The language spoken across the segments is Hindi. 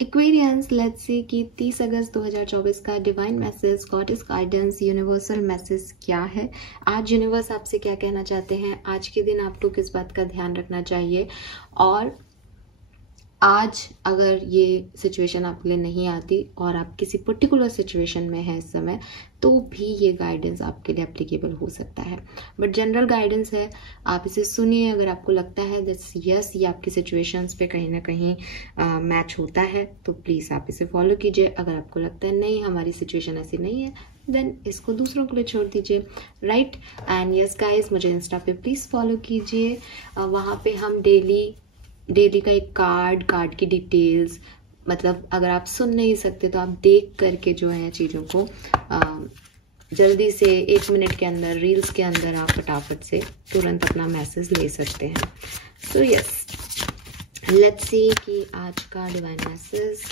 एक्वेरियंस, लेट्स सी कि 30 अगस्त 2024 का divine message, goddess guidance, universal message क्या है। आज यूनिवर्स आपसे क्या कहना चाहते हैं, आज के दिन आपको किस बात का ध्यान रखना चाहिए, और आज अगर ये सिचुएशन आपके लिए नहीं आती और आप किसी पर्टिकुलर सिचुएशन में हैं इस समय, तो भी ये गाइडेंस आपके लिए एप्लीकेबल हो सकता है। बट जनरल गाइडेंस है, आप इसे सुनिए। अगर आपको लगता है दैट्स यस ये आपकी सिचुएशंस पे कहीं ना कहीं मैच होता है, तो प्लीज़ आप इसे फॉलो कीजिए। अगर आपको लगता है नहीं हमारी सिचुएशन ऐसी नहीं है, देन इसको दूसरों के लिए छोड़ दीजिए, राइट। एंड यस गाइस, मुझे इंस्टा पे प्लीज़ फॉलो कीजिए। वहाँ पे हम डेली का एक कार्ड की डिटेल्स, मतलब अगर आप सुन नहीं सकते तो आप देख करके जो है चीज़ों को जल्दी से 1 मिनट के अंदर, रील्स के अंदर आप फटाफट से तुरंत अपना मैसेज ले सकते हैं। सो यस, लेट्स सी कि आज का divine message,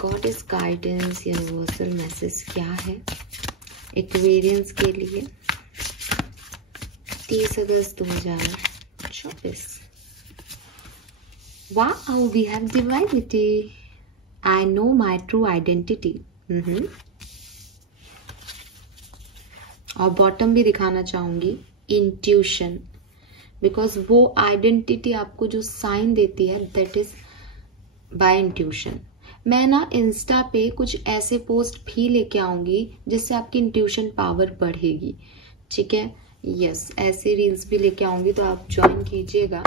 goddess guidance, universal message क्या है एक्वेरियंस के लिए 30 अगस्त 2024। Wow, we have divinity. I know my true identity. और बॉटम भी दिखाना चाहूंगी, इंट्यूशन, बिकॉज वो आइडेंटिटी आपको जो साइन देती है दैट इज बाय इंट्यूशन। मैं ना इंस्टा पे कुछ ऐसे पोस्ट भी लेके आऊंगी जिससे आपकी इंट्यूशन पावर बढ़ेगी, ठीक है। यस, ऐसे रील्स भी लेके आऊंगी, तो आप ज्वाइन कीजिएगा।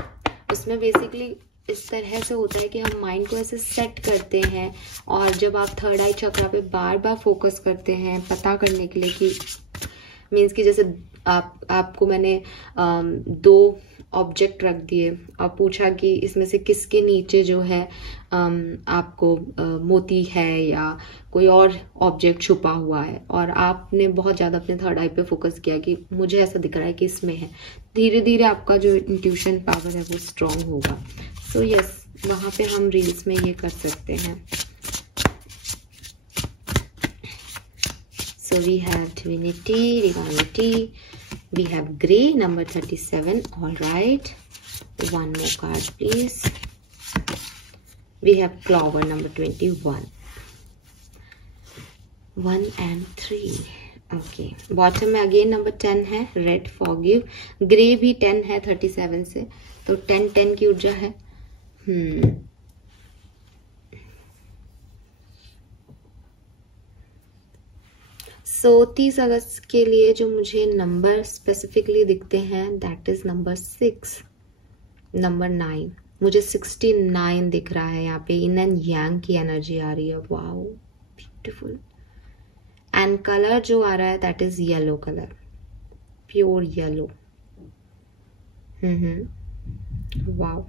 उसमें बेसिकली इस तरह से होता है कि हम माइंड को ऐसे सेट करते हैं, और जब आप थर्ड आई चक्रा पे बार बार फोकस करते हैं पता करने के लिए कि मीन्स कि जैसे आपको मैंने 2 ऑब्जेक्ट रख दिए और पूछा कि इसमें से किसके नीचे जो है आपको मोती है या कोई और ऑब्जेक्ट छुपा हुआ है, और आपने बहुत ज़्यादा अपने थर्ड आई पे फोकस किया कि मुझे ऐसा दिख रहा है कि इसमें है। धीरे धीरे आपका जो इंट्यूशन पावर है वो स्ट्रांग होगा। सो यस, वहाँ पे हम रील्स में ये कर सकते हैं। So we have divinity, we have gray, number 37. All right, one more card please. We have clover, number 21, 1 and 3. Okay, bottom में अगेन नंबर 10 है, रेड फॉरगिव। ग्रे भी 10 है 37 से, तो 10 की ऊर्जा है। सो 30 अगस्त के लिए जो मुझे नंबर स्पेसिफिकली दिखते हैं दैट इज नंबर 6, नंबर 9। मुझे 69 दिख रहा है यहाँ पे। इन एंड यांग की एनर्जी आ रही है, वाओ ब्यूटीफुल। एंड कलर जो आ रहा है that is yellow colour, pure yellow. Wow.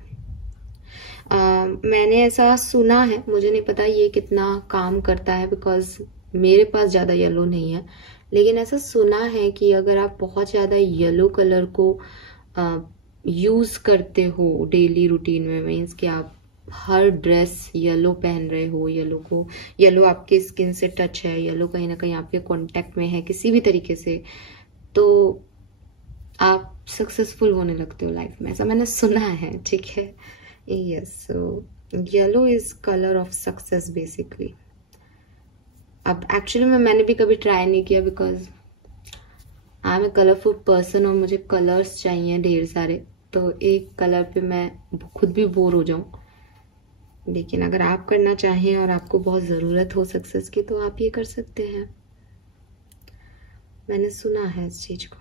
मैंने ऐसा सुना है, मुझे नहीं पता ये कितना काम करता है बिकॉज मेरे पास ज़्यादा येलो नहीं है, लेकिन ऐसा सुना है कि अगर आप बहुत ज़्यादा येलो कलर को यूज़ करते हो डेली रूटीन में, मीन्स कि आप हर ड्रेस येलो पहन रहे हो, येलो आपके स्किन से टच है, येलो कहीं ना कहीं आपके कांटेक्ट में है किसी भी तरीके से, तो आप सक्सेसफुल होने लगते हो लाइफ में, ऐसा मैंने सुना है, ठीक है। Yes, so yellow is colour of success basically. अब एक्चुअली मैंने भी कभी ट्राई नहीं किया because I am a colourful person और मुझे कलर्स चाहिए ढेर सारे, तो एक कलर पे मैं खुद भी बोर हो जाऊं। लेकिन अगर आप करना चाहें और आपको बहुत ज़रूरत हो सक्सेस की, तो आप ये कर सकते हैं, मैंने सुना है इस चीज़ को।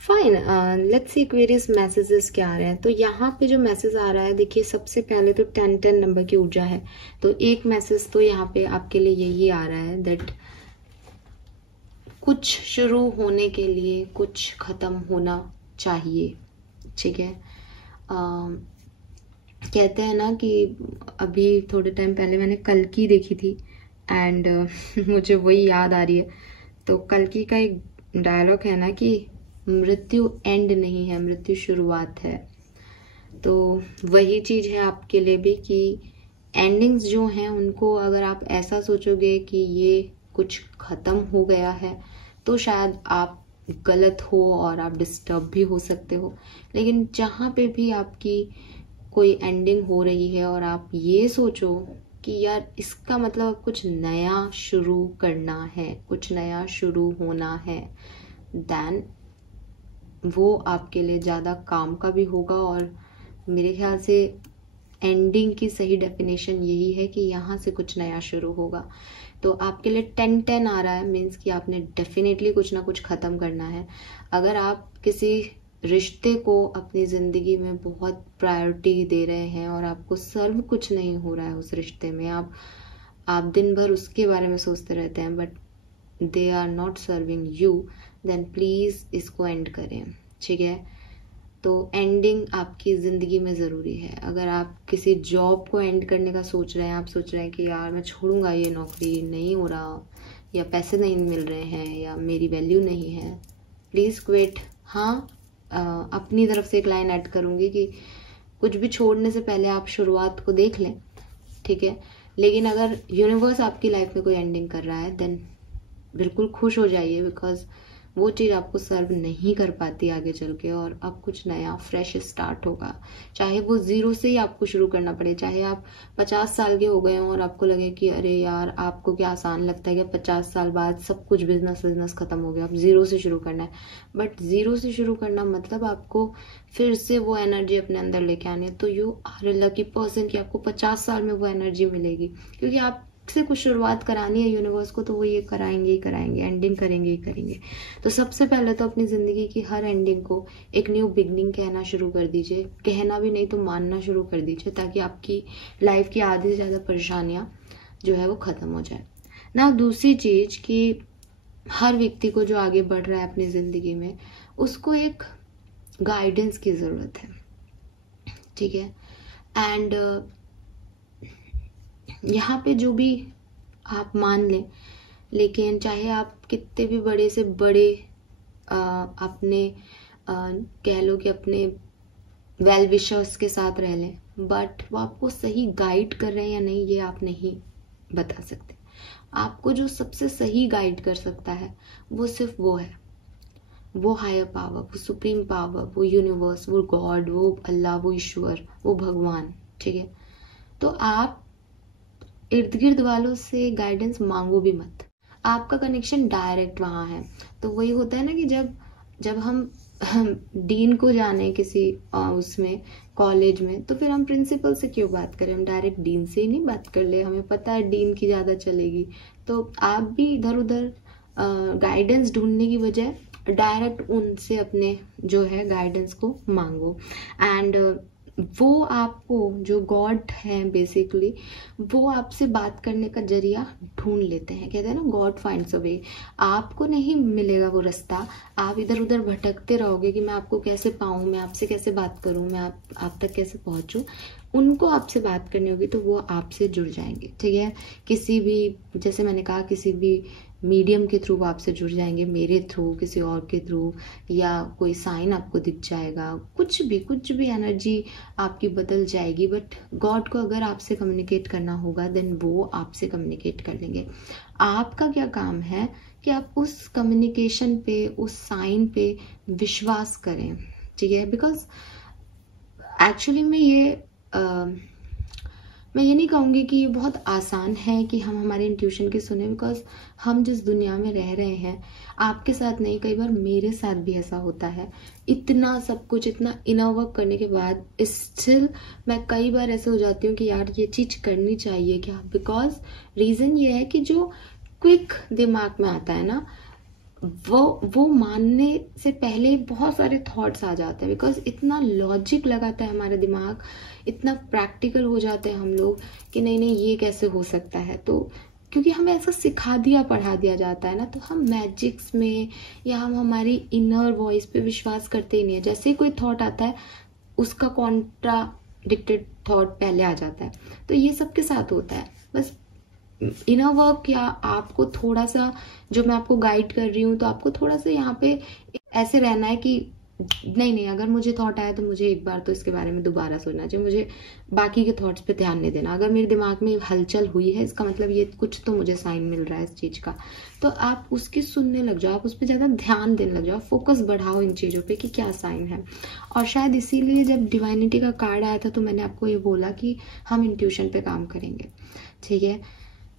Fine, let's see Aquarius messages क्या आ रहे हैं। तो यहाँ पे जो मैसेज आ रहा है, देखिए सबसे पहले तो 10 नंबर की ऊर्जा है, तो एक मैसेज तो यहाँ पे आपके लिए यही आ रहा है दैट कुछ शुरू होने के लिए कुछ खत्म होना चाहिए, ठीक है। कहते हैं ना कि अभी थोड़े टाइम पहले मैंने कल्कि देखी थी एंड मुझे वही याद आ रही है। तो कल्कि का एक डायलॉग है ना कि मृत्यु एंड नहीं है, मृत्यु शुरुआत है। तो वही चीज है आपके लिए भी कि एंडिंग्स जो हैं उनको अगर आप ऐसा सोचोगे कि ये कुछ खत्म हो गया है, तो शायद आप गलत हो और आप डिस्टर्ब भी हो सकते हो। लेकिन जहाँ पे भी आपकी कोई एंडिंग हो रही है और आप ये सोचो कि यार इसका मतलब कुछ नया शुरू करना है, कुछ नया शुरू होना है, देन वो आपके लिए ज़्यादा काम का भी होगा। और मेरे ख्याल से एंडिंग की सही डेफिनेशन यही है कि यहाँ से कुछ नया शुरू होगा। तो आपके लिए 10-10 आ रहा है, मीन्स कि आपने डेफिनेटली कुछ ना कुछ ख़त्म करना है। अगर आप किसी रिश्ते को अपनी ज़िंदगी में बहुत प्रायोरिटी दे रहे हैं और आपको सर्व कुछ नहीं हो रहा है उस रिश्ते में, आप दिन भर उसके बारे में सोचते रहते हैं but they are not serving you, then please इसको एंड करें, ठीक है। तो एंडिंग आपकी ज़िंदगी में ज़रूरी है। अगर आप किसी जॉब को एंड करने का सोच रहे हैं, आप सोच रहे हैं कि यार मैं छोड़ूंगा ये नौकरी, नहीं हो रहा, या पैसे नहीं मिल रहे हैं, या मेरी वैल्यू नहीं है, प्लीज़ क्विट। हाँ, अपनी तरफ से एक लाइन ऐड करूँगी कि कुछ भी छोड़ने से पहले आप शुरुआत को देख लें, ठीक है। लेकिन अगर यूनिवर्स आपकी लाइफ में कोई एंडिंग कर रहा है देन बिल्कुल खुश हो जाइए, बिकॉज वो चीज़ आपको सर्व नहीं कर पाती आगे चल के, और अब कुछ नया फ्रेश स्टार्ट होगा। चाहे वो ज़ीरो से ही आपको शुरू करना पड़े, चाहे आप 50 साल के हो गए हों और आपको लगे कि अरे यार आपको क्या आसान लगता है कि 50 साल बाद सब कुछ बिजनेस खत्म हो गया, अब ज़ीरो से शुरू करना है। बट ज़ीरो से शुरू करना मतलब आपको फिर से वो एनर्जी अपने अंदर लेके आनी है। तो you are a lucky person कि आपको 50 साल में वो एनर्जी मिलेगी, क्योंकि आप से कुछ शुरुआत करानी है यूनिवर्स को, तो वो ये कराएंगे ही कराएंगे, एंडिंग करेंगे ही करेंगे। तो सबसे पहले तो अपनी ज़िंदगी की हर एंडिंग को एक न्यू बिगनिंग कहना शुरू कर दीजिए, कहना भी नहीं तो मानना शुरू कर दीजिए, ताकि आपकी लाइफ की आधी से ज़्यादा परेशानियाँ जो है वो ख़त्म हो जाए ना। दूसरी चीज़ कि हर व्यक्ति को जो आगे बढ़ रहा है अपनी ज़िंदगी में, उसको एक गाइडेंस की ज़रूरत है, ठीक है। एंड यहाँ पे जो भी आप मान लें, लेकिन चाहे आप कितने भी बड़े से बड़े अपने कह लो कि अपने वेल विशर्स के साथ रह लें, बट वो आपको सही गाइड कर रहे हैं या नहीं ये आप नहीं बता सकते। आपको जो सबसे सही गाइड कर सकता है वो सिर्फ वो है, वो हायर पावर, वो सुप्रीम पावर, वो यूनिवर्स, वो गॉड, वो अल्लाह, वो ईश्वर, वो भगवान, ठीक है। तो आप इर्द गिर्द वालों से गाइडेंस मांगो भी मत, आपका कनेक्शन डायरेक्ट वहाँ है। तो वही होता है ना कि जब हम डीन को जाने किसी उसमें कॉलेज में, तो फिर हम प्रिंसिपल से क्यों बात करें, हम डायरेक्ट डीन से ही नहीं बात कर ले, हमें पता है डीन की ज़्यादा चलेगी। तो आप भी इधर उधर गाइडेंस ढूंढने की बजाय डायरेक्ट उनसे अपने जो है गाइडेंस को मांगो। एंड वो आपको जो गॉड है बेसिकली, वो आपसे बात करने का जरिया ढूंढ लेते हैं। कहते हैं ना गॉड फाइंड्स अ वे। आपको नहीं मिलेगा वो रास्ता, आप इधर उधर भटकते रहोगे कि मैं आपको कैसे पाऊँ, मैं आपसे कैसे बात करूँ, मैं आप तक कैसे पहुँचूँ। उनको आपसे बात करनी होगी तो वो आपसे जुड़ जाएंगे, ठीक है। किसी भी, जैसे मैंने कहा, किसी भी मीडियम के थ्रू आपसे जुड़ जाएंगे, मेरे थ्रू, किसी और के थ्रू, या कोई साइन आपको दिख जाएगा, कुछ भी एनर्जी आपकी बदल जाएगी। बट गॉड को अगर आपसे कम्युनिकेट करना होगा देन वो आपसे कम्युनिकेट कर लेंगे। आपका क्या काम है कि आप उस कम्युनिकेशन पे, उस साइन पे विश्वास करें, ठीक है। बिकॉज एक्चुअली मैं ये नहीं कहूँगी कि ये बहुत आसान है कि हम हमारे इंट्यूशन की सुने, बिकॉज हम जिस दुनिया में रह रहे हैं, आपके साथ नहीं, कई बार मेरे साथ भी ऐसा होता है। इतना सब कुछ, इतना इनर वर्क करने के बाद स्टिल मैं कई बार ऐसे हो जाती हूँ कि यार ये चीज़ करनी चाहिए क्या। बिकॉज रीज़न ये है कि जो क्विक दिमाग में आता है ना, वो मानने से पहले बहुत सारे थॉट्स आ जाते हैं। बिकॉज इतना लॉजिक लगाता है हमारा दिमाग, इतना प्रैक्टिकल हो जाते हैं हम लोग कि नहीं नहीं ये कैसे हो सकता है। तो क्योंकि हमें ऐसा सिखा दिया, पढ़ा दिया जाता है ना, तो हम मैजिक्स में या हम हमारी इनर वॉइस पे विश्वास करते ही नहीं है। जैसे ही कोई थॉट आता है उसका कॉन्ट्राडिक्टेड थॉट पहले आ जाता है। तो ये सबके साथ होता है। बस इनर वर्क, या आपको थोड़ा सा, जो मैं आपको गाइड कर रही हूँ, तो आपको थोड़ा सा यहाँ पे ऐसे रहना है कि नहीं नहीं, अगर मुझे थॉट आया तो मुझे एक बार तो इसके बारे में दोबारा सोचना चाहिए, मुझे बाकी के थॉट्स पे ध्यान नहीं देना। अगर मेरे दिमाग में हलचल हुई है इसका मतलब ये कुछ तो मुझे साइन मिल रहा है इस चीज़ का, तो आप उसकी सुनने लग जाओ, आप उस पर ज़्यादा ध्यान देने लग जाओ, फोकस बढ़ाओ इन चीज़ों पे कि क्या साइन है। और शायद इसीलिए जब डिवाइनिटी का कार्ड आया था तो मैंने आपको ये बोला कि हम इंट्यूशन पे काम करेंगे, ठीक है।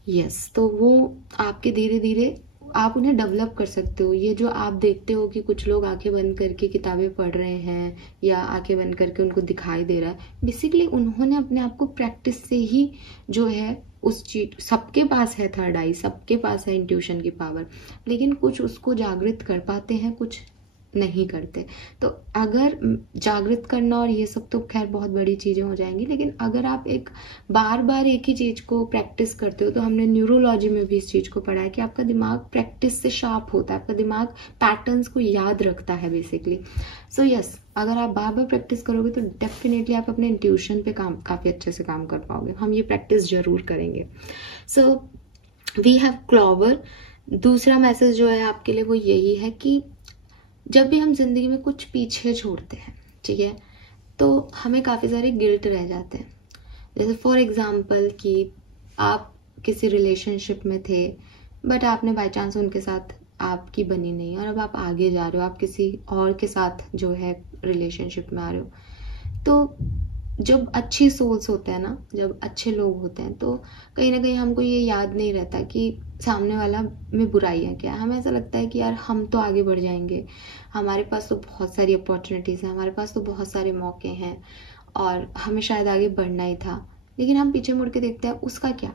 यस, तो वो आपके धीरे धीरे आप उन्हें डेवलप कर सकते हो। ये जो आप देखते हो कि कुछ लोग आंखें बंद करके किताबें पढ़ रहे हैं या आंखें बंद करके उनको दिखाई दे रहा है, बेसिकली उन्होंने अपने आप को प्रैक्टिस से ही जो है उस चीज, सबके पास है थर्ड आई, सबके पास है इंट्यूशन की पावर, लेकिन कुछ उसको जागृत कर पाते हैं, कुछ नहीं करते। तो अगर जागृत करना और ये सब तो खैर बहुत बड़ी चीजें हो जाएंगी, लेकिन अगर आप एक बार बार एक ही चीज को प्रैक्टिस करते हो, तो हमने न्यूरोलॉजी में भी इस चीज को पढ़ा है कि आपका दिमाग प्रैक्टिस से शार्प होता है, आपका दिमाग पैटर्न्स को याद रखता है बेसिकली। सो यस, अगर आप बार बार प्रैक्टिस करोगे तो डेफिनेटली आप अपने इंट्यूशन पे काम काफी अच्छे से काम कर पाओगे। हम ये प्रैक्टिस जरूर करेंगे। So we have clover. दूसरा मैसेज जो है आपके लिए वो यही है कि जब भी हम जिंदगी में कुछ पीछे छोड़ते हैं, ठीक है, तो हमें काफी सारे गिल्ट रह जाते हैं। जैसे फॉर एग्जाम्पल कि आप किसी रिलेशनशिप में थे बट आपने बाय चांस उनके साथ आपकी बनी नहीं, और अब आप आगे जा रहे हो, आप किसी और के साथ जो है रिलेशनशिप में आ रहे हो। तो जब अच्छी सोल्स होते हैं ना, जब अच्छे लोग होते हैं, तो कहीं ना कहीं हमको ये याद नहीं रहता कि सामने वाला में बुराइयां क्या है। हमें ऐसा लगता है कि यार हम तो आगे बढ़ जाएंगे, हमारे पास तो बहुत सारी अपॉर्चुनिटीज हैं, हमारे पास तो बहुत सारे मौके हैं और हमें शायद आगे बढ़ना ही था, लेकिन हम पीछे मुड़ के देखते हैं उसका क्या।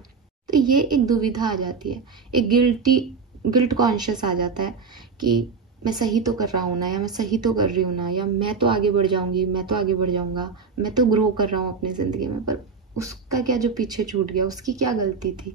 तो ये एक दुविधा आ जाती है, एक गिल्ट कॉन्शियस आ जाता है कि मैं सही तो कर रहा हूँ ना, या मैं सही तो कर रही हूँ ना, या मैं तो आगे बढ़ जाऊंगी, मैं तो आगे बढ़ जाऊंगा, मैं तो ग्रो कर रहा हूँ अपनी जिंदगी में, पर उसका क्या जो पीछे छूट गया, उसकी क्या गलती थी,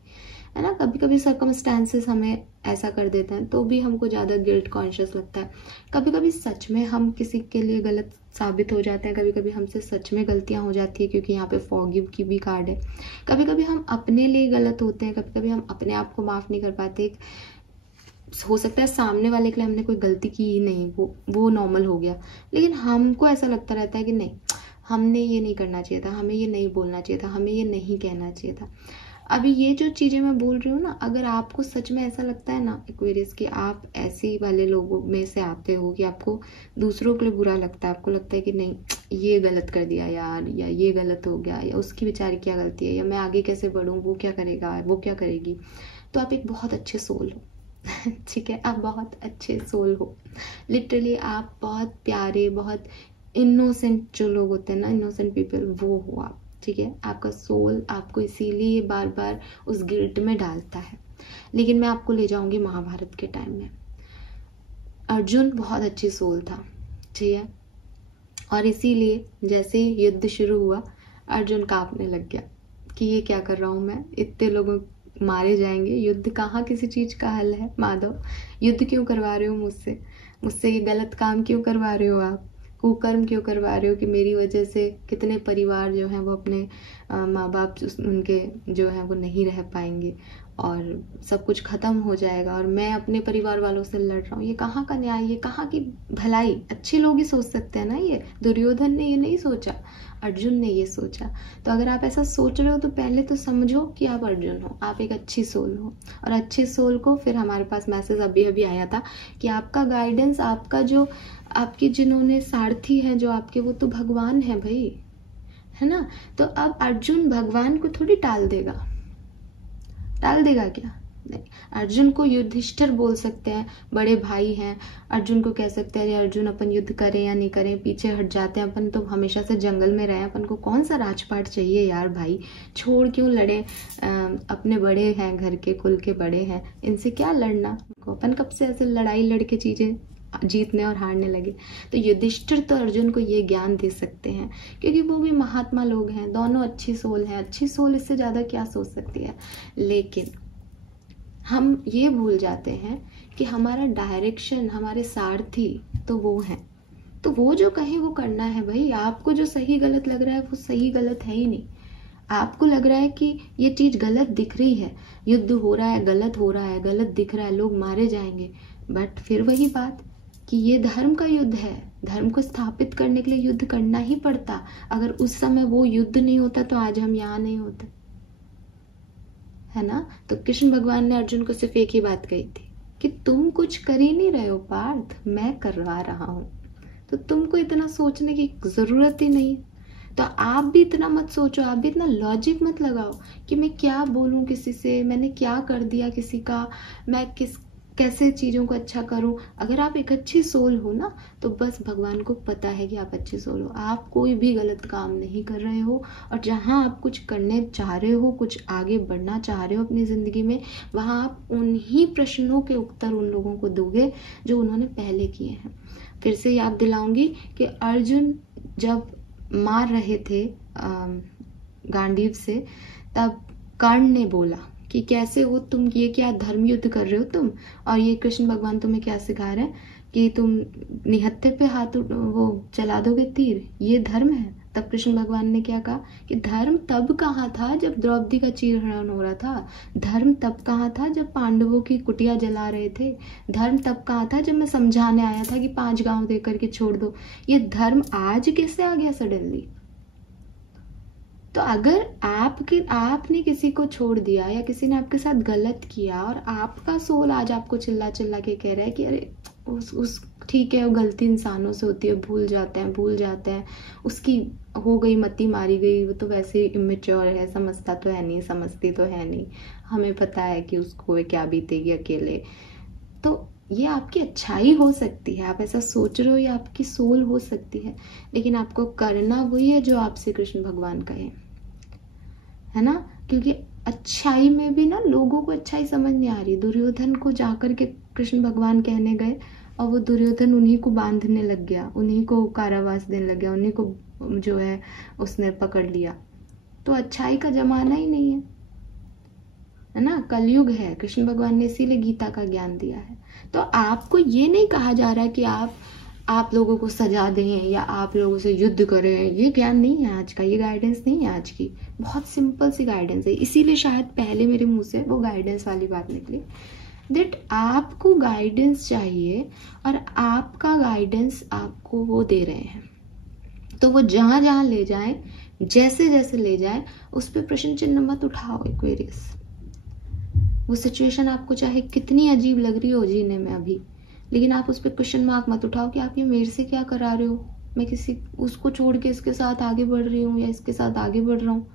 है ना। कभी कभी सर्कमस्टेंसेस हमें ऐसा कर देते हैं तो भी हमको ज्यादा गिल्ट कॉन्शियस लगता है। कभी कभी सच में हम किसी के लिए गलत साबित हो जाते हैं, कभी कभी हमसे सच में गलतियां हो जाती है, क्योंकि यहाँ पे फॉरगिव की भी कार्ड है। कभी कभी हम अपने लिए गलत होते हैं, कभी कभी हम अपने आप को माफ नहीं कर पाते। हो सकता है सामने वाले के लिए हमने कोई गलती की ही नहीं, वो नॉर्मल हो गया, लेकिन हमको ऐसा लगता रहता है कि नहीं, हमने ये नहीं करना चाहिए था, हमें ये नहीं बोलना चाहिए था, हमें ये नहीं कहना चाहिए था। अभी ये जो चीजें मैं बोल रही हूँ ना, अगर आपको सच में ऐसा लगता है ना एक्वेरियस कि आप ऐसे वाले लोगों में से आते हो कि आपको दूसरों के लिए बुरा लगता है, आपको लगता है कि नहीं ये गलत कर दिया यार, या ये गलत हो गया, या उसकी बेचारी क्या गलती है, या मैं आगे कैसे बढ़ूं, वो क्या करेगा, वो क्या करेगी, तो आप एक बहुत अच्छे सोल हो। ठीक है, आप बहुत अच्छे सोल हो, लिटरली आप बहुत प्यारे, बहुत इनोसेंट जो लोग होते हैं ना, इनोसेंट पीपल, वो हो आप। ठीक है, आपका सोल आपको इसीलिए बार बार उस गिल्ट में डालता है। लेकिन मैं आपको ले जाऊंगी महाभारत के टाइम में। अर्जुन बहुत अच्छी सोल था, ठीक है, और इसीलिए जैसे ही युद्ध शुरू हुआ अर्जुन कांपने लग गया कि ये क्या कर रहा हूं मैं, इतने लोगों मारे जाएंगे, युद्ध कहाँ किसी चीज का हल है, माधव युद्ध क्यों करवा रहे हो मुझसे, मुझसे ये गलत काम क्यों करवा रहे हो आप, कुकर्म क्यों करवा रहे हो कि मेरी वजह से कितने परिवार जो हैं वो अपने माँ बाप उनके जो हैं वो नहीं रह पाएंगे और सब कुछ खत्म हो जाएगा, और मैं अपने परिवार वालों से लड़ रहा हूँ। ये कहाँ का न्याय, ये कहाँ की भलाई। अच्छे लोग ही सोच सकते हैं ना, ये दुर्योधन ने ये नहीं सोचा, अर्जुन ने ये सोचा। तो अगर आप ऐसा सोच रहे हो तो पहले तो समझो कि आप अर्जुन हो, आप एक अच्छी सोल हो, और अच्छी सोल को फिर हमारे पास मैसेज अभी अभी आया था कि आपका गाइडेंस, आपका जो आपकी जिन्होंने सारथी हैं जो आपके, वो तो भगवान है भाई, है ना। तो अब अर्जुन भगवान को थोड़ी टाल देगा क्या, नहीं। अर्जुन को युधिष्ठिर बोल सकते हैं, बड़े भाई हैं, अर्जुन को कह सकते हैं अर्जुन अपन युद्ध करें या नहीं करें, पीछे हट जाते हैं, अपन तो हमेशा से जंगल में रहे, अपन को कौन सा राजपाट चाहिए यार भाई, छोड़ क्यों लड़े, अपने बड़े हैं, घर के कुल के बड़े हैं, इनसे क्या लड़ना, अपन कब से ऐसे लड़ाई लड़के चीजें जीतने और हारने लगे। तो युधिष्ठिर तो अर्जुन को ये ज्ञान दे सकते हैं, क्योंकि वो भी महात्मा लोग हैं, दोनों अच्छी सोल है, अच्छी सोल इससे ज्यादा क्या सोच सकती है। लेकिन हम ये भूल जाते हैं कि हमारा डायरेक्शन, हमारे सारथी तो वो हैं, तो वो जो कहे वो करना है भाई। आपको जो सही गलत लग रहा है वो सही गलत है ही नहीं। आपको लग रहा है कि ये चीज गलत दिख रही है, युद्ध हो रहा है, गलत हो रहा है, गलत दिख रहा है, लोग मारे जाएंगे, बट फिर वही बात कि ये धर्म का युद्ध है, धर्म को स्थापित करने के लिए युद्ध करना ही पड़ता। अगर उस समय वो युद्ध नहीं होता तो आज हम यहाँ नहीं होते, है ना। तो कृष्ण भगवान ने अर्जुन को सिर्फ एक ही बात कही थी कि तुम कुछ कर ही नहीं रहे हो पार्थ, मैं करवा रहा हूं, तो तुमको इतना सोचने की जरूरत ही नहीं। तो आप भी इतना मत सोचो, आप भी इतना लॉजिक मत लगाओ कि मैं क्या बोलूं किसी से, मैंने क्या कर दिया किसी का, मैं कैसे चीजों को अच्छा करूं। अगर आप एक अच्छी सोल हो ना, तो बस भगवान को पता है कि आप अच्छी सोल हो, आप कोई भी गलत काम नहीं कर रहे हो। और जहां आप कुछ करने चाह रहे हो, कुछ आगे बढ़ना चाह रहे हो अपनी जिंदगी में, वहां आप उन्हीं प्रश्नों के उत्तर उन लोगों को दोगे जो उन्होंने पहले किए हैं। फिर से याद दिलाऊंगी कि अर्जुन जब मार रहे थे गांडीव से, तब कर्ण ने बोला कि कैसे हो तुम, ये क्या धर्म युद्ध कर रहे हो तुम, और ये कृष्ण भगवान तुम्हें क्या सिखा रहे हैं कि तुम निहत्थे पे हाथ वो चला दोगे तीर, ये धर्म है। तब कृष्ण भगवान ने क्या कहा कि धर्म तब कहाँ था जब द्रौपदी का चीरहरण हो रहा था, धर्म तब कहाँ था जब पांडवों की कुटिया जला रहे थे, धर्म तब कहाँ था जब मैं समझाने आया था कि 5 गांव दे करके छोड़ दो, ये धर्म आज कैसे आ गया सडनली। तो अगर आपने किसी को छोड़ दिया या किसी ने आपके साथ गलत किया और आपका सोल आज आपको चिल्ला चिल्ला के कह रहा है कि अरे उस ठीक है, वो गलती इंसानों से होती है, भूल जाते हैं, उसकी हो गई, मती मारी गई, वो तो वैसे इमेच्योर है, समझता तो है नहीं, समझती तो है नहीं, हमें पता है कि उसको क्या बीतेगी अकेले। तो ये आपकी अच्छाई हो सकती है, आप ऐसा सोच रहे हो, ये आपकी सोल हो सकती है, लेकिन आपको करना वही है जो आपसे कृष्ण भगवान कहे, है ना। क्योंकि अच्छाई में भी ना लोगों को अच्छाई समझ नहीं आ रही। दुर्योधन को जाकर के कृष्ण भगवान कहने गए और वो दुर्योधन उन्हीं को बांधने लग गया, उन्हीं को कारावास देने लग गया, उन्हीं को जो है उसने पकड़ लिया। तो अच्छाई का जमाना ही नहीं है ना, कलयुग है। कृष्ण भगवान ने इसीलिए गीता का ज्ञान दिया है। तो आपको ये नहीं कहा जा रहा है कि आप लोगों को सजा दें या आप लोगों से युद्ध करें, ये ज्ञान नहीं है आज का, ये गाइडेंस नहीं है आज की। बहुत सिंपल सी गाइडेंस है, इसीलिए शायद पहले मेरे मुंह से वो गाइडेंस वाली बात निकली, दैट आपको गाइडेंस चाहिए और आपका गाइडेंस आपको वो दे रहे हैं। तो वो जहां जहां ले जाए, जैसे जैसे ले जाए, उस पर प्रश्न चिन्ह मत उठाओ, एक्वेरियस। वो सिचुएशन आपको चाहे कितनी अजीब लग रही हो जीने में अभी, लेकिन आप उस पर क्वेश्चन मार्क मत उठाओ कि आप ये मेरे से क्या करा रहे हो, मैं किसी उसको छोड़ के इसके साथ आगे बढ़ रही हूँ या इसके साथ आगे बढ़ रहा हूँ,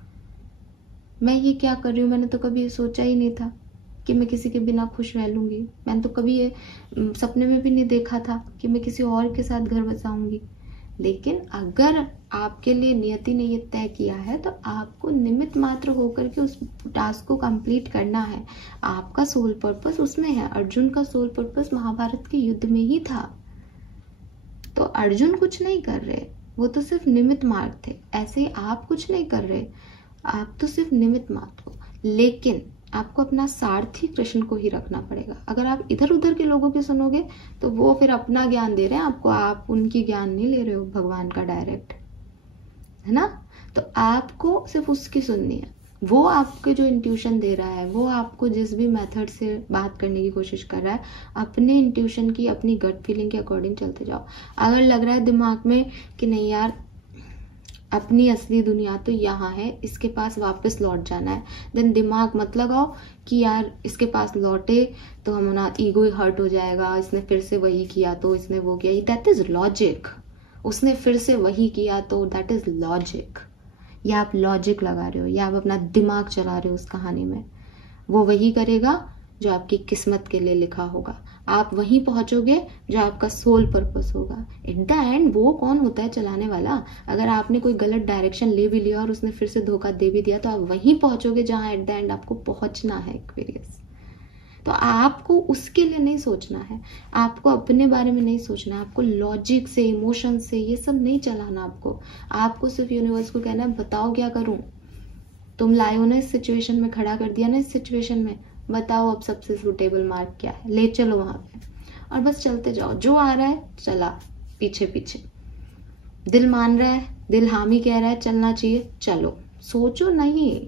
मैं ये क्या कर रही हूँ। मैंने तो कभी ये सोचा ही नहीं था कि मैं किसी के बिना खुश रह लूंगी, मैंने तो कभी ये सपने में भी नहीं देखा था कि मैं किसी और के साथ घर बसाऊंगी। लेकिन अगर आपके लिए नियति ने ये तय किया है तो आपको निमित्त मात्र होकर के उस टास्क को कंप्लीट करना है। आपका सोल पर्पस उसमें है। अर्जुन का सोल पर्पस महाभारत के युद्ध में ही था। तो अर्जुन कुछ नहीं कर रहे, वो तो सिर्फ निमित्त मात्र थे। ऐसे ही आप कुछ नहीं कर रहे, आप तो सिर्फ निमित्त मात्र हो। लेकिन आपको अपना सारथी कृष्ण को ही रखना पड़ेगा। अगर आप इधर उधर के लोगों के सुनोगे तो वो फिर अपना ज्ञान दे रहे हैं आपको, आप उनकी ज्ञान नहीं ले रहे हो भगवान का डायरेक्ट, है ना। तो आपको सिर्फ उसकी सुननी है। वो आपके जो इंट्यूशन दे रहा है, वो आपको जिस भी मेथड से बात करने की कोशिश कर रहा है, अपने इंट्यूशन की, अपनी गट फीलिंग के अकॉर्डिंग चलते जाओ। अगर लग रहा है दिमाग में कि नहीं यार, अपनी असली दुनिया तो यहाँ है, इसके पास वापस लौट जाना है, देन दिमाग मत लगाओ कि यार इसके पास लौटे तो हमारा ईगो हर्ट हो जाएगा, इसने फिर से वही किया तो इसने वो किया, दैट इज लॉजिक। उसने फिर से वही किया तो दैट इज लॉजिक। या आप लॉजिक लगा रहे हो, या आप अपना दिमाग चला रहे हो उस कहानी में। वो वही करेगा जो आपकी किस्मत के लिए लिखा होगा। आप वहीं पहुंचोगे जो आपका सोल पर्पस होगा। एट द एंड वो कौन होता है चलाने वाला? अगर आपने कोई गलत डायरेक्शन ले भी लिया और उसने फिर से धोखा दे भी दिया, तो आप वहीं पहुंचोगे जहां एट द एंड आपको पहुंचना है, एक्वेरियस। तो आपको उसके लिए नहीं सोचना है, आपको अपने बारे में नहीं सोचना है, आपको लॉजिक से, इमोशन से ये सब नहीं चलाना। आपको सिर्फ यूनिवर्स को कहना है, बताओ क्या करूं। तुम लाए हो ना इस सिचुएशन में, खड़ा कर दिया ना इस सिचुएशन में, बताओ अब सबसे सुटेबल मार्ग क्या है, ले चलो वहां पे और बस चलते जाओ। जो आ रहा है चला पीछे पीछे, दिल मान रहा है, दिल हामी कह रहा है चलना चाहिए, चलो। सोचो नहीं,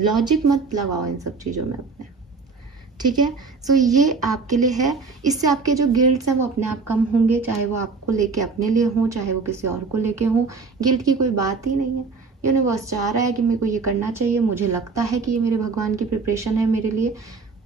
लॉजिक मत लगाओ इन सब चीजों में अपने, ठीक है। सो ये आपके लिए है। इससे आपके जो गिल्ट्स हैं वो अपने आप कम होंगे, चाहे वो आपको लेके अपने लिए हो, चाहे वो किसी और को लेके हो। गिल्ट की कोई बात ही नहीं है। यूनिवर्स चाह रहा है कि मेरे को ये करना चाहिए, मुझे लगता है कि ये मेरे भगवान की प्रिपरेशन है मेरे लिए।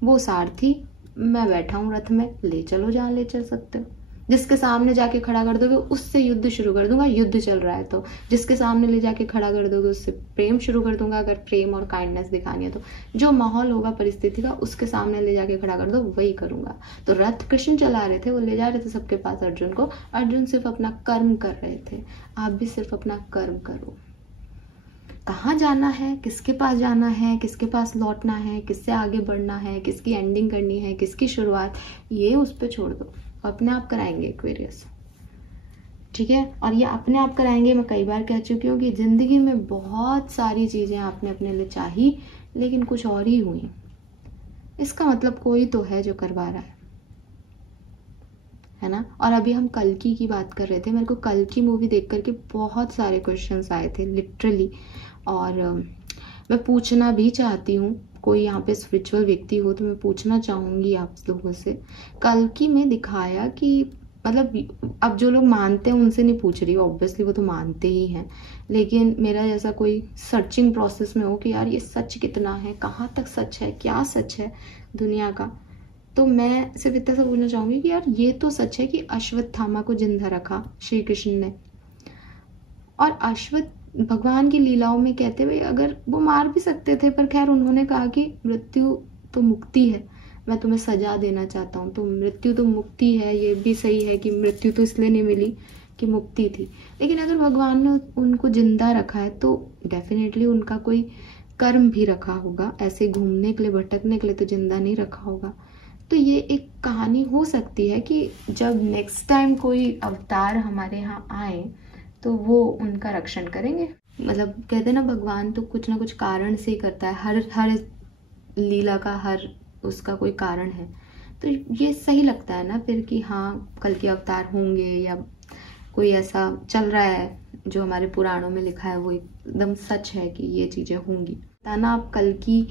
वो सारथी, मैं बैठा हूँ रथ में, ले चलो जहाँ ले चल सकते हो। जिसके सामने जाके खड़ा कर दोगे उससे युद्ध शुरू कर दूंगा, युद्ध चल रहा है तो। जिसके सामने ले जाके खड़ा कर दोगे उससे प्रेम शुरू कर दूंगा, अगर प्रेम और काइंडनेस दिखानी है तो। जो माहौल होगा परिस्थिति का उसके सामने ले जाके खड़ा कर दो, वही करूंगा। तो रथ कृष्ण चला रहे थे, वो ले जा रहे थे सबके पास अर्जुन को। अर्जुन सिर्फ अपना कर्म कर रहे थे। आप भी सिर्फ अपना कर्म करो। कहाँ जाना है, किसके पास जाना है, किसके पास लौटना है, किससे आगे बढ़ना है, किसकी एंडिंग करनी है, किसकी शुरुआत, ये उस पर छोड़ दो। अपने आप कराएंगे एक्वेरियस, ठीक है। और ये अपने आप कराएंगे, मैं कई बार कह चुकी हूँ कि जिंदगी में बहुत सारी चीजें आपने अपने लिए चाही लेकिन कुछ और ही हुई। इसका मतलब कोई तो है जो करवा रहा है ना। और अभी हम कल्कि की बात कर रहे थे। मेरे को कल्कि मूवी देख करके बहुत सारे क्वेश्चंस आए थे लिटरली, और मैं पूछना भी चाहती हूँ। कोई यहाँ पे स्पिरिचुअल व्यक्ति हो तो मैं पूछना चाहूंगी आप लोगों से। कल्कि में दिखाया कि मतलब अब जो लोग मानते हैं उनसे नहीं पूछ रही, ऑब्वियसली वो तो मानते ही हैं, लेकिन मेरा जैसा कोई सर्चिंग प्रोसेस में हो कि यार ये सच कितना है, कहाँ तक सच है, क्या सच है दुनिया का, तो मैं सिर्फ इतना सा पूछना चाहूंगी कि यार ये तो सच है कि अश्वत्थामा को जिंदा रखा श्री कृष्ण ने। और भगवान की लीलाओं में कहते हुए अगर वो मार भी सकते थे, पर खैर उन्होंने कहा कि मृत्यु तो मुक्ति है, मैं तुम्हें सजा देना चाहता हूँ, तो मृत्यु तो मुक्ति है। ये भी सही है कि मृत्यु तो इसलिए नहीं मिली कि मुक्ति थी, लेकिन अगर भगवान ने उनको जिंदा रखा है तो डेफिनेटली उनका कोई कर्म भी रखा होगा। ऐसे घूमने के लिए, भटकने के लिए तो जिंदा नहीं रखा होगा। तो ये एक कहानी हो सकती है कि जब नेक्स्ट टाइम कोई अवतार हमारे यहाँ आए तो वो उनका रक्षण करेंगे। मतलब कहते हैं ना, भगवान तो कुछ ना कुछ कारण से ही करता है, हर लीला का हर उसका कोई कारण है। तो ये सही लगता है ना फिर कि हाँ कल के अवतार होंगे, या कोई ऐसा चल रहा है जो हमारे पुराणों में लिखा है वो एकदम सच है कि ये चीजें होंगी। ना आप कल की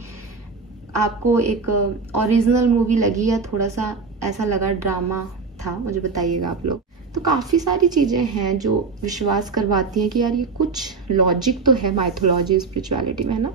आपको एक ओरिजिनल मूवी लगी या थोड़ा सा ऐसा लगा ड्रामा था, मुझे बताइएगा आप लोग। तो काफी सारी चीजें हैं जो विश्वास करवाती हैं कि यार ये कुछ लॉजिक तो है माइथोलॉजी स्पिरिचुअलिटी में, है ना।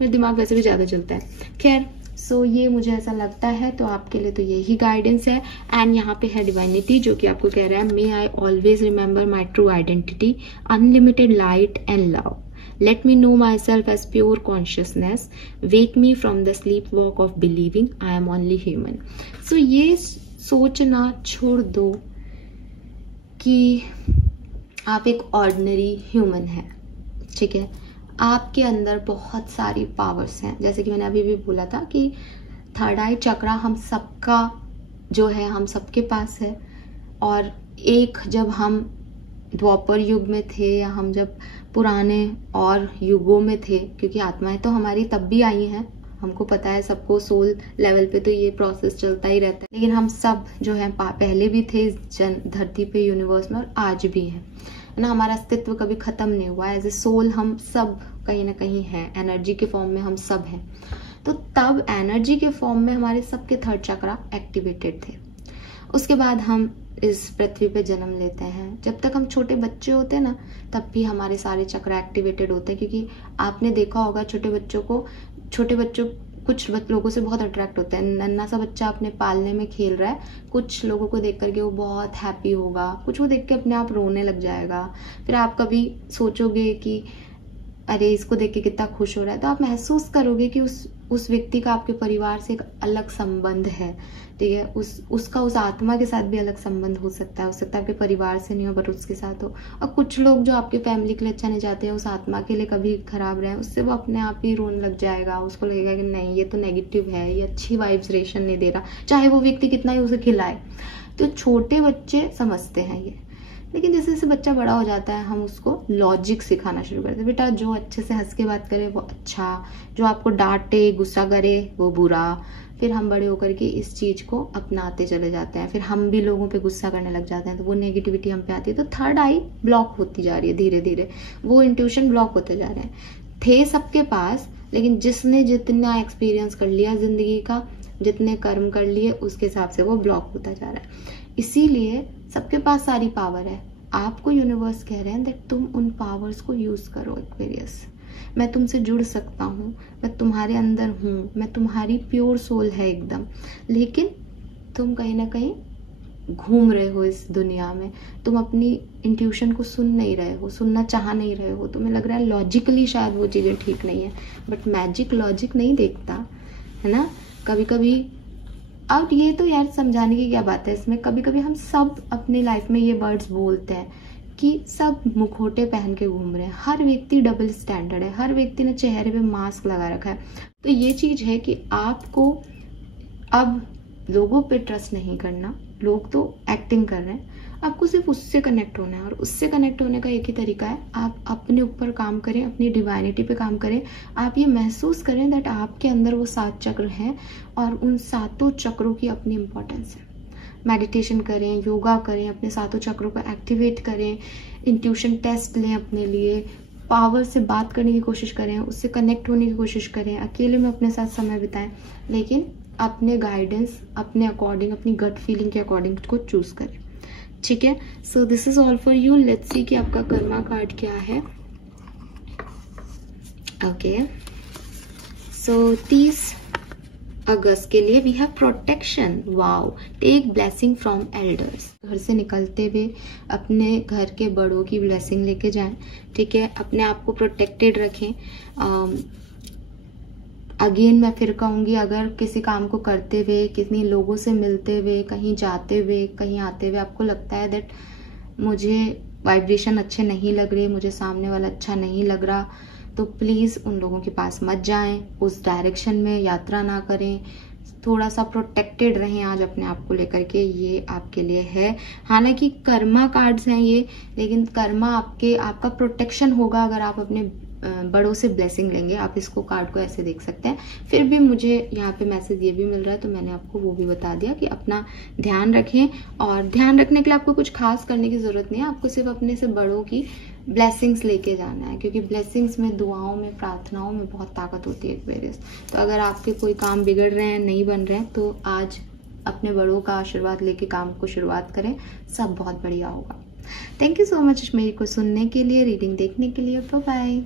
मेरा दिमाग वैसे भी ज्यादा चलता है। खैर सो ये मुझे ऐसा लगता है, तो आपके लिए तो यही गाइडेंस है। एंड यहाँ पे है डिवाइनिटी जो कि आपको कह रहा है, may I always remember my true identity, unlimited light and love, let me know myself as pure consciousness, wake me from the sleepwalk of believing I am only human। so ये सोचना छोड़ दो कि आप एक ऑर्डिनरी ह्यूमन हैं, ठीक है। आपके अंदर बहुत सारी पावर्स हैं, जैसे कि मैंने अभी भी बोला था कि थर्ड आई चक्रा हम सबका जो है, हम सबके पास है। और एक जब हम द्वापर युग में थे, या हम जब पुराने और युगों में थे, क्योंकि आत्माएं तो हमारी तब भी आई हैं, हमको पता है सबको, सोल लेवल पे तो ये प्रोसेस चलता ही रहता है, लेकिन हम सब जो है पहले भी थे इस धरती पे, यूनिवर्स में, और आज भी है ना। हमारा अस्तित्व कभी खत्म नहीं हुआ। एज ए सोल हम सब कहीं ना कहीं हैं, एनर्जी के फॉर्म में हम सब हैं। तो तब एनर्जी के फॉर्म में हमारे सबके थर्ड चक्रा एक्टिवेटेड थे। उसके बाद हम इस पृथ्वी पे जन्म लेते हैं। जब तक हम छोटे बच्चे होते हैं ना, तब भी हमारे सारे चक्र एक्टिवेटेड होते हैं, क्योंकि आपने देखा होगा छोटे बच्चों कुछ लोगों से बहुत अट्रैक्ट होते हैं। नन्ना सा बच्चा अपने पालने में खेल रहा है, कुछ लोगों को देख करके वो बहुत हैप्पी होगा, कुछ वो देख के अपने आप रोने लग जाएगा। फिर आप कभी सोचोगे कि अरे इसको देख के कितना खुश हो रहा है, तो आप महसूस करोगे कि उस व्यक्ति का आपके परिवार से एक अलग संबंध है, ठीक है। उसका उस आत्मा के साथ भी अलग संबंध हो सकता है आपके परिवार से नहीं हो बट उसके साथ हो। और कुछ लोग जो आपके फैमिली के लिए अच्छा नहीं चाहते हैं, उस आत्मा के लिए कभी खराब रहे, उससे वो अपने आप ही रोने लग जाएगा। उसको लगेगा कि नहीं ये तो नेगेटिव है, ये अच्छी वाइब्रेशन नहीं दे रहा, चाहे वो व्यक्ति कितना ही उसे खिलाए। तो छोटे बच्चे समझते हैं ये, लेकिन जैसे जैसे बच्चा बड़ा हो जाता है हम उसको लॉजिक सिखाना शुरू करते हैं। बेटा जो अच्छे से हंस के बात करे वो अच्छा, जो आपको डांटे गुस्सा करे वो बुरा। फिर हम बड़े होकर के इस चीज को अपनाते चले जाते हैं, फिर हम भी लोगों पे गुस्सा करने लग जाते हैं, तो वो नेगेटिविटी हम पे आती है। तो थर्ड आई ब्लॉक होती जा रही है धीरे धीरे, वो इंट्यूशन ब्लॉक होते जा रहे हैं। थे सबके पास, लेकिन जिसने जितना एक्सपीरियंस कर लिया जिंदगी का, जितने कर्म कर लिए उसके हिसाब से वो ब्लॉक होता जा रहा है। इसीलिए सबके पास सारी पावर है। आपको यूनिवर्स कह रहे हैं दैट तुम उन पावर्स को यूज करो एक्वेरियस। मैं तुमसे जुड़ सकता हूँ, मैं तुम्हारे अंदर हूँ, मैं तुम्हारी प्योर सोल है एकदम, लेकिन तुम कहीं ना कहीं घूम रहे हो इस दुनिया में। तुम अपनी इंट्यूशन को सुन नहीं रहे हो, सुनना चाह नहीं रहे हो। तुम्हें लग रहा है लॉजिकली शायद वो चीज़ें ठीक नहीं है, बट मैजिक लॉजिक नहीं देखता है ना। कभी कभी अब ये तो यार समझाने की क्या बात है इसमें, कभी कभी हम सब अपने लाइफ में ये वर्ड्स बोलते हैं कि सब मुखौटे पहन के घूम रहे हैं। हर व्यक्ति डबल स्टैंडर्ड है, हर व्यक्ति ने चेहरे पे मास्क लगा रखा है। तो ये चीज़ है कि आपको अब लोगों पे ट्रस्ट नहीं करना। लोग तो एक्टिंग कर रहे हैं, आपको सिर्फ उससे कनेक्ट होना है, और उससे कनेक्ट होने का एक ही तरीका है, आप अपने ऊपर काम करें, अपनी डिवाइनिटी पे काम करें। आप ये महसूस करें दैट आपके अंदर वो 7 चक्र हैं और उन 7 चक्रों की अपनी इम्पोर्टेंस है। मेडिटेशन करें, योगा करें, अपने 7 चक्रों को एक्टिवेट करें, इंट्यूशन टेस्ट लें अपने लिए, पावर से बात करने की कोशिश करें, उससे कनेक्ट होने की कोशिश करें, अकेले में अपने साथ समय बिताएं, लेकिन अपने गाइडेंस, अपने अकॉर्डिंग, अपनी गट फीलिंग के अकॉर्डिंग को चूज करें। ठीक है, so this is all for you. Let's see कि आपका कर्मा कार्ड क्या है। ओके, सो 30 अगस्त के लिए we have protection. Wow, take blessing from elders. घर से निकलते हुए अपने घर के बड़ों की ब्लेसिंग लेके जाएं। ठीक है, अपने आप को प्रोटेक्टेड रखें। अगेन मैं फिर कहूँगी, अगर किसी काम को करते हुए, किसी लोगों से मिलते हुए, कहीं जाते हुए, कहीं आते हुए आपको लगता है दैट मुझे वाइब्रेशन अच्छे नहीं लग रहे, मुझे सामने वाला अच्छा नहीं लग रहा, तो प्लीज़ उन लोगों के पास मत जाएं, उस डायरेक्शन में यात्रा ना करें। थोड़ा सा प्रोटेक्टेड रहें आज अपने आप को लेकर के, ये आपके लिए है। हालांकि कर्मा कार्ड्स हैं ये, लेकिन कर्मा आपका प्रोटेक्शन होगा अगर आप अपने बड़ों से ब्लेसिंग लेंगे। आप इसको कार्ड को ऐसे देख सकते हैं। फिर भी मुझे यहाँ पे मैसेज ये भी मिल रहा है, तो मैंने आपको वो भी बता दिया कि अपना ध्यान रखें। और ध्यान रखने के लिए आपको कुछ खास करने की जरूरत नहीं है, आपको सिर्फ अपने से बड़ों की ब्लेसिंग्स लेके जाना है, क्योंकि ब्लेसिंग्स में, दुआओं में, प्रार्थनाओं में बहुत ताकत होती है एक्वेरियस। तो अगर आपके कोई काम बिगड़ रहे हैं, नहीं बन रहे हैं, तो आज अपने बड़ों का आशीर्वाद लेके काम को शुरुआत करें, सब बहुत बढ़िया होगा। थैंक यू सो मच मेरे को सुनने के लिए, रीडिंग देखने के लिए। Bye bye.